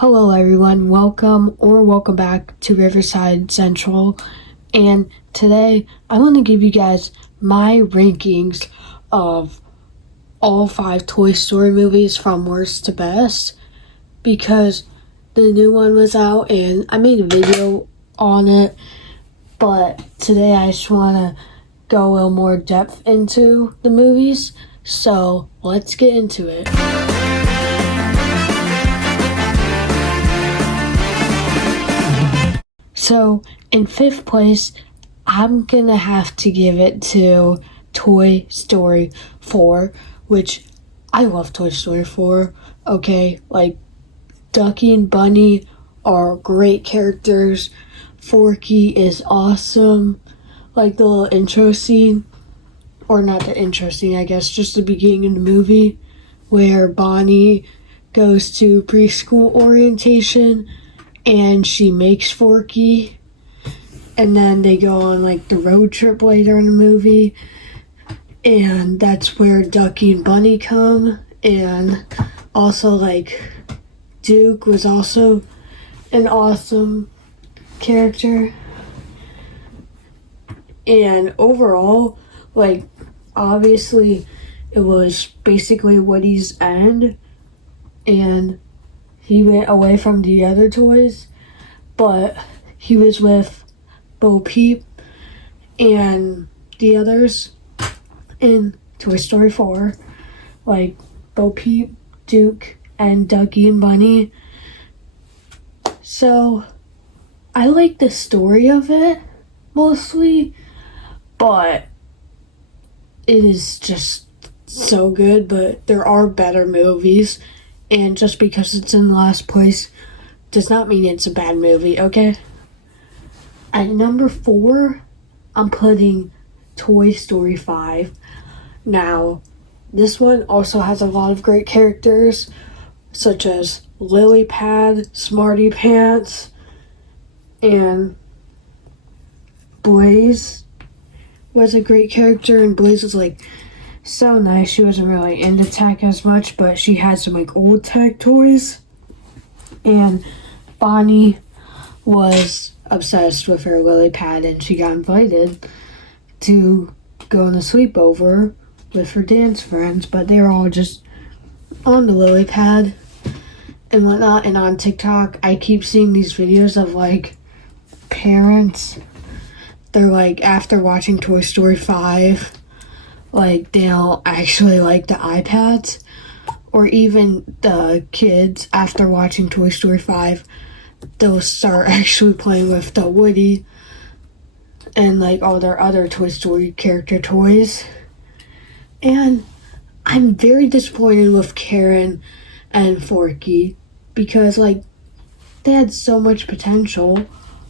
Hello everyone, welcome back to Riverside Central, and today I want to give you guys my rankings of all 5 Toy Story movies from worst to best, because the new one was out and I made a video on it, but today I just want to go a little more depth into the movies, so let's get into it. So, in 5th place, I'm gonna have to give it to Toy Story 4, which I love Toy Story 4, okay? Like, Ducky and Bunny are great characters. Forky is awesome. Like, the little intro scene, or not the intro scene, I guess, just the beginning of the movie, where Bonnie goes to preschool orientation and she makes Forky, and then they go on like the road trip later in the movie, and that's where Ducky and Bunny come, and also like Duke was also an awesome character. And overall, like, obviously it was basically Woody's end and he went away from the other toys, but he was with Bo Peep and the others in Toy Story 4, like Bo Peep, Duke, and Ducky and Bunny. So I like the story of it mostly, but it is just so good. But there are better movies, and just because it's in last place does not mean it's a bad movie, okay? At number 4, I'm putting Toy Story 5. Now, this one also has a lot of great characters, such as Lily Pad, Smarty Pants, and Blaze was a great character, and Blaze was like so nice. She wasn't really into tech as much, but she had some like old tech toys. And Bonnie was obsessed with her lily pad, and she got invited to go on a sleepover with her dance friends, but they were all just on the lily pad and whatnot. And on TikTok, I keep seeing these videos of like parents, they're like, after watching Toy Story 5, like, they don't actually like the iPads, or even the kids, after watching Toy Story 5, they'll start actually playing with the Woody and like all their other Toy Story character toys. And I'm very disappointed with Karen and Forky, because like they had so much potential,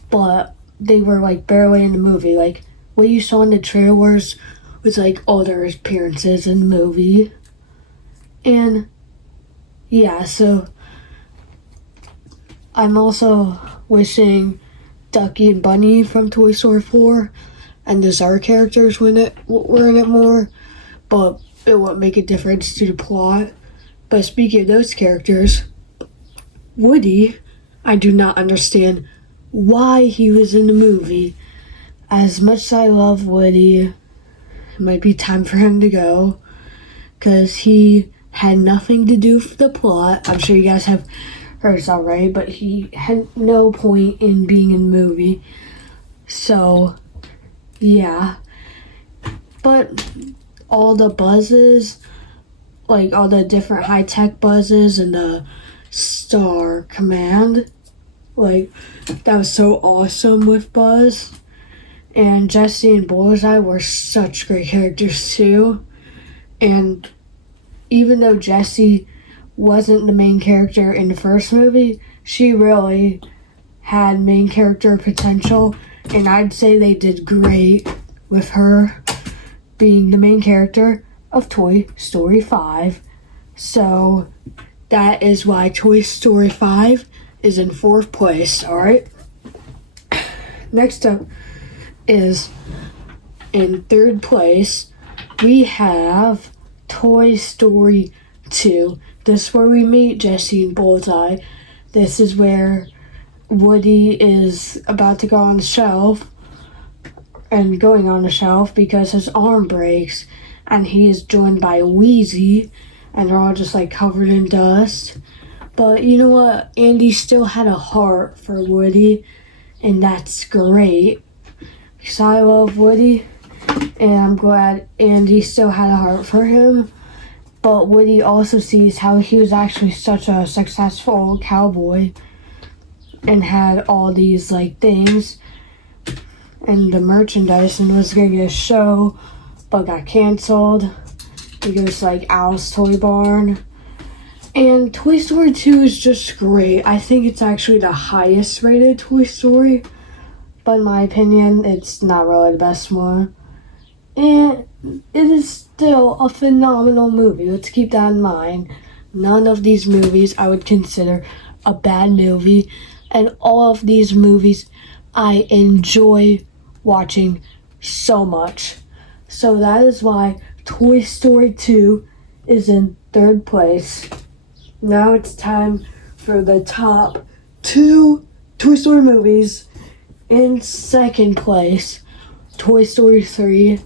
but they were like barely in the movie. Like what you saw in the trailers was like all their appearances in the movie. And yeah, so I'm also wishing Ducky and Bunny from Toy Story 4 and the Czar characters were in it more, but it won't make a difference to the plot. But speaking of those characters, Woody, I do not understand why he was in the movie. As much as I love Woody, it might be time for him to go, because he had nothing to do with the plot. I'm sure you guys have heard this already, but he had no point in being in the movie. So, yeah. But all the buzzes, like all the different high-tech buzzes and the Star Command, like, that was so awesome with Buzz. And Jessie and Bullseye were such great characters too. And even though Jessie wasn't the main character in the first movie, she really had main character potential, and I'd say they did great with her being the main character of Toy Story 5. So that is why Toy Story 5 is in 4th place, alright? Next up is in 3rd place, we have Toy Story 2. This is where we meet Jessie and Bullseye. This is where Woody is about to go on the shelf and going on the shelf because his arm breaks, and he is joined by Wheezy, and they're all just like covered in dust. But you know what? Andy still had a heart for Woody, and that's great because I love Woody, and I'm glad Andy still had a heart for him. But Woody also sees how he was actually such a successful cowboy and had all these like things and the merchandise and was going to get a show but got canceled. It goes like Al's Toy Barn. And Toy Story 2 is just great. I think it's actually the highest rated Toy Story, but in my opinion, it's not really the best one. And it is still a phenomenal movie. Let's keep that in mind. None of these movies I would consider a bad movie, and all of these movies I enjoy watching so much. So that is why Toy Story 2 is in third place. Now it's time for the top 2 Toy Story movies. In second place, Toy Story 3.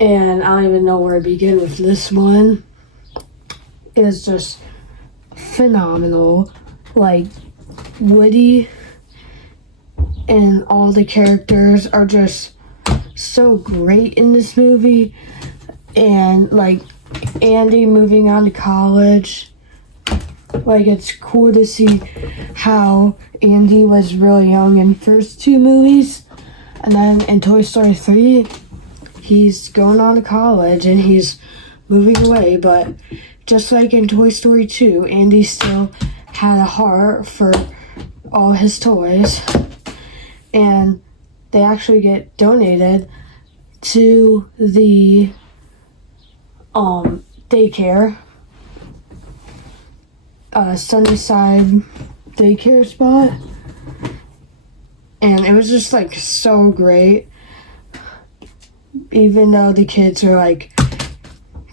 And I don't even know where to begin with this one. It is just phenomenal. Like, Woody and all the characters are just so great in this movie. And, like, Andy moving on to college. Like, it's cool to see how Andy was really young in the first 2 movies. And then in Toy Story 3, he's going on to college and he's moving away. But just like in Toy Story 2, Andy still had a heart for all his toys. And they actually get donated to the daycare. Sunnyside daycare spot, and it was just like so great, even though the kids were like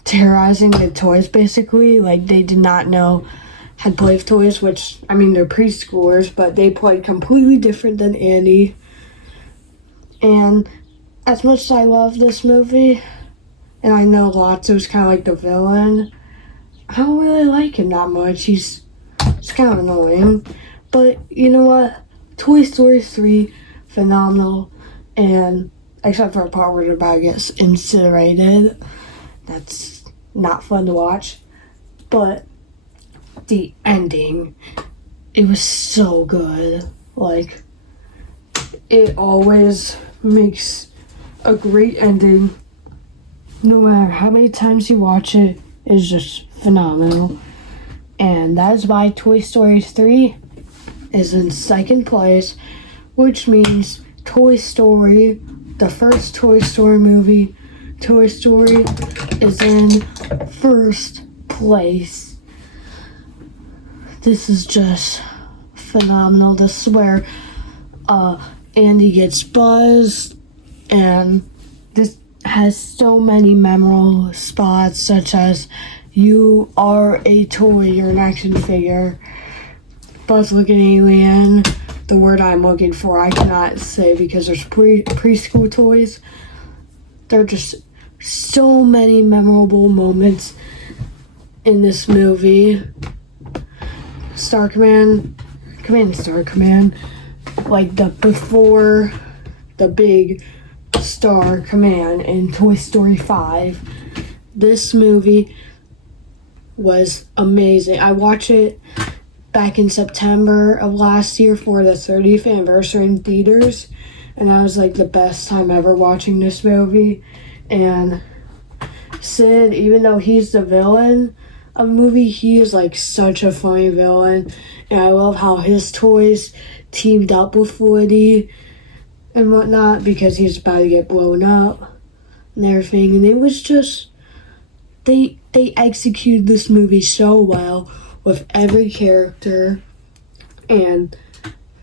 terrorizing the toys basically. Like, they did not know how to play with toys, which, I mean, they're preschoolers, but they played completely different than Andy. And as much as I love this movie, and I know Lotso was kind of like the villain, I don't really like him that much. He's kind of annoying. But you know what? Toy Story 3, phenomenal. And except for a part where they're about to get incinerated. That's not fun to watch. But the ending, it was so good. Like, it always makes a great ending. No matter how many times you watch it, it's just phenomenal. And that is why Toy Story 3 is in second place, which means Toy Story, the first Toy Story movie, Toy Story, is in first place. This is just phenomenal. This is where Andy gets buzzed, and this has so many memorable spots, such as "You are a toy, you're an action figure." Buzz Lightyear Alien, the word I'm looking for I cannot say because there's preschool toys. There are just so many memorable moments in this movie. Star Command, Star Command, like before the big Star Command in Toy Story 5. This movie was amazing. I watched it back in September of last year for the 30th anniversary in theaters, and that was like the best time ever watching this movie. And Sid, even though he's the villain of the movie, he is like such a funny villain, and I love how his toys teamed up with Woody and whatnot because he's about to get blown up and everything. And it was just, they executed this movie so well with every character and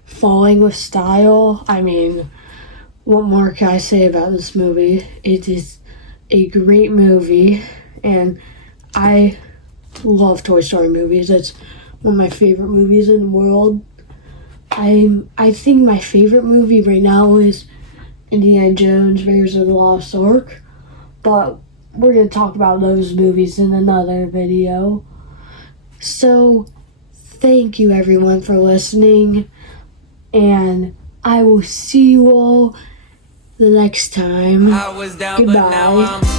falling with style. I mean, what more can I say about this movie? It is a great movie, and I love Toy Story movies. It's one of my favorite movies in the world. I think my favorite movie right now is Indiana Jones Raiders of the Lost Ark, but we're going to talk about those movies in another video. So, thank you everyone for listening, and I will see you all the next time. I was down, Goodbye. but now I'm